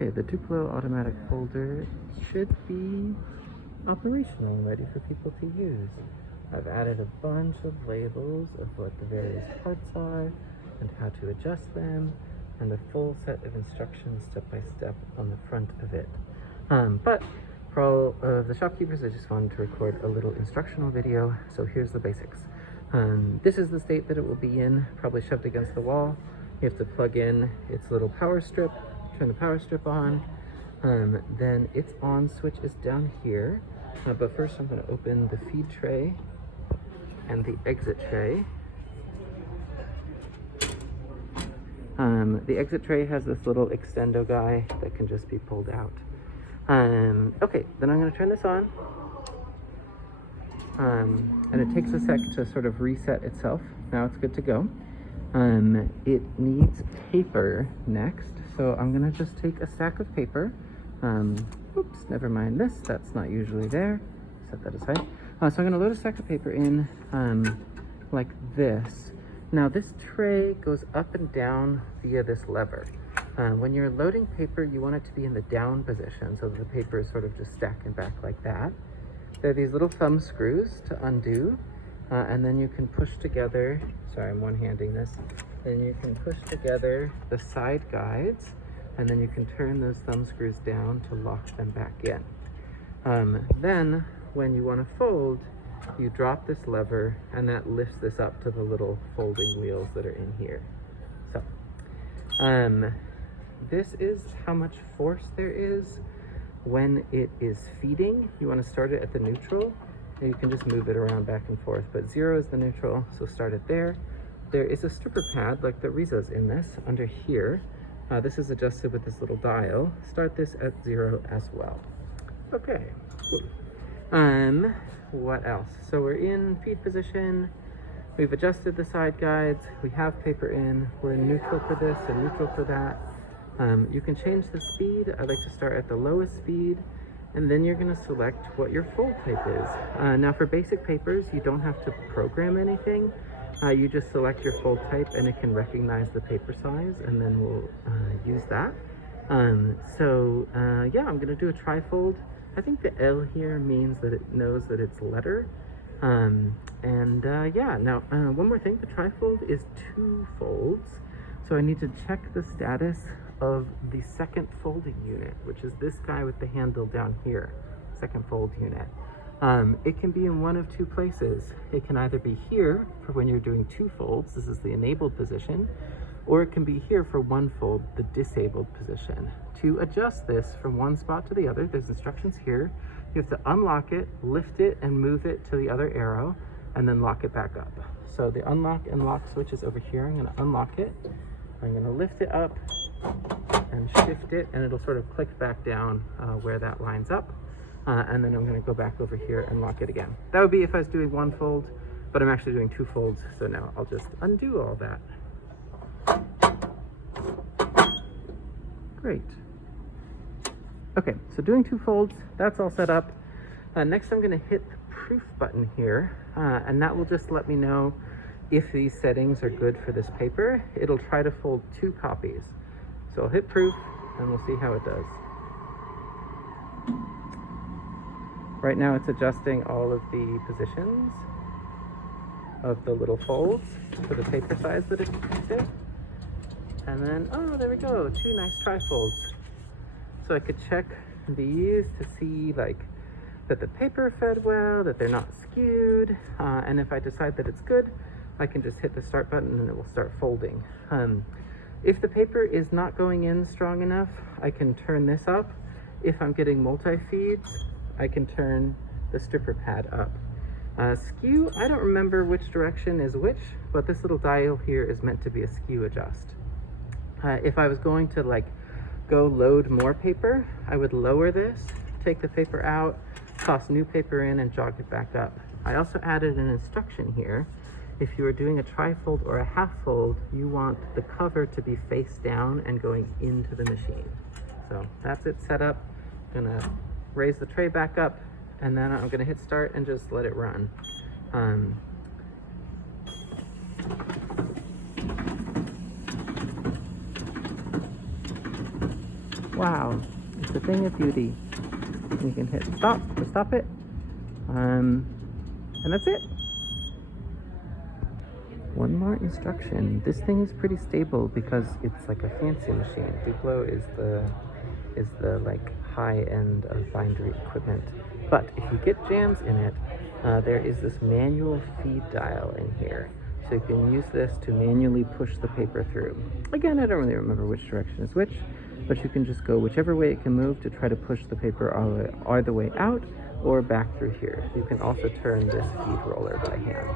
Okay, the Duplo automatic folder should be operational and ready for people to use. I've added a bunch of labels of what the various parts are and how to adjust them, and a full set of instructions step by step on the front of it. But for all of the shopkeepers, I just wanted to record a little instructional video. So here's the basics. This is the state that it will be in, probably shoved against the wall. You have to plug in its little power strip, turn the power strip on. Then its on switch is down here. But first I'm going to open the feed tray and the exit tray. The exit tray has this little extendo guy that can just be pulled out. Okay, then I'm going to turn this on. And it takes a sec to sort of reset itself. Now it's good to go. It needs paper next, so I'm going to just take a stack of paper. Oops, never mind this. That's not usually there. Set that aside. So I'm going to load a stack of paper in like this. Now this tray goes up and down via this lever. When you're loading paper, you want it to be in the down position so that the paper is sort of just stacking back like that. There are these little thumb screws to undo, and then you can push together, sorry, I'm one-handing this, then you can push together the side guides, and then you can turn those thumb screws down to lock them back in. Then when you want to fold, you drop this lever and that lifts this up to the little folding wheels that are in here. So this is how much force there is when it is feeding. You want to start it at the neutral, and you can just move it around back and forth, but 0 is the neutral, so start it there. There is a stripper pad like the Riza's in this under here. This is adjusted with this little dial. Start this at 0 as well. Okay, cool. What else? So we're in feed position. We've adjusted the side guides. We have paper in. We're in neutral for this and neutral for that. You can change the speed. I like to start at the lowest speed, and then you're going to select what your fold type is. Now for basic papers, you don't have to program anything. You just select your fold type and it can recognize the paper size, and then we'll use that. Yeah, I'm going to do a trifold. I think the L here means that it knows that it's letter. Yeah, now one more thing, the trifold is 2 folds. So I need to check the status of the second folding unit, which is this guy with the handle down here, second fold unit. It can be in one of 2 places. It can either be here for when you're doing 2 folds, this is the enabled position, or it can be here for 1 fold, the disabled position. To adjust this from one spot to the other, there's instructions here. You have to unlock it, lift it, and move it to the other arrow, and then lock it back up. So the unlock and lock switch is over here. I'm going to unlock it. I'm going to lift it up and shift it, and it'll sort of click back down where that lines up. And then I'm going to go back over here and lock it again. That would be if I was doing 1 fold, but I'm actually doing 2 folds. So now I'll just undo all that. Great. Okay, so doing 2 folds, that's all set up. Next I'm going to hit the proof button here, and that will just let me know if these settings are good for this paper. It'll try to fold 2 copies. So I'll hit proof and we'll see how it does. Right now it's adjusting all of the positions of the little folds for the paper size that it's fit. And then, oh, there we go, 2 nice trifolds. So I could check these to see like that the paper fed well, that they're not skewed, and if I decide that it's good, I can just hit the start button and it will start folding. If the paper is not going in strong enough, I can turn this up. If I'm getting multi-feeds, I can turn the stripper pad up. Skew, I don't remember which direction is which, but this little dial here is meant to be a skew adjust. If I was going to like go load more paper, I would lower this, take the paper out, toss new paper in, and jog it back up. I also added an instruction here. If you are doing a trifold or a half fold, you want the cover to be face down and going into the machine. So that's it set up. I'm gonna raise the tray back up, and then I'm gonna hit start and just let it run. Wow, it's a thing of beauty. You can hit stop to stop it. And that's it. One more instruction. This thing is pretty stable because it's like a fancy machine. Duplo is the like high end of bindery equipment. But if you get jams in it, there is this manual feed dial in here. So you can use this to manually push the paper through. Again, I don't really remember which direction is which, but you can just go whichever way it can move to try to push the paper either way out or back through here. You can also turn this feed roller by hand.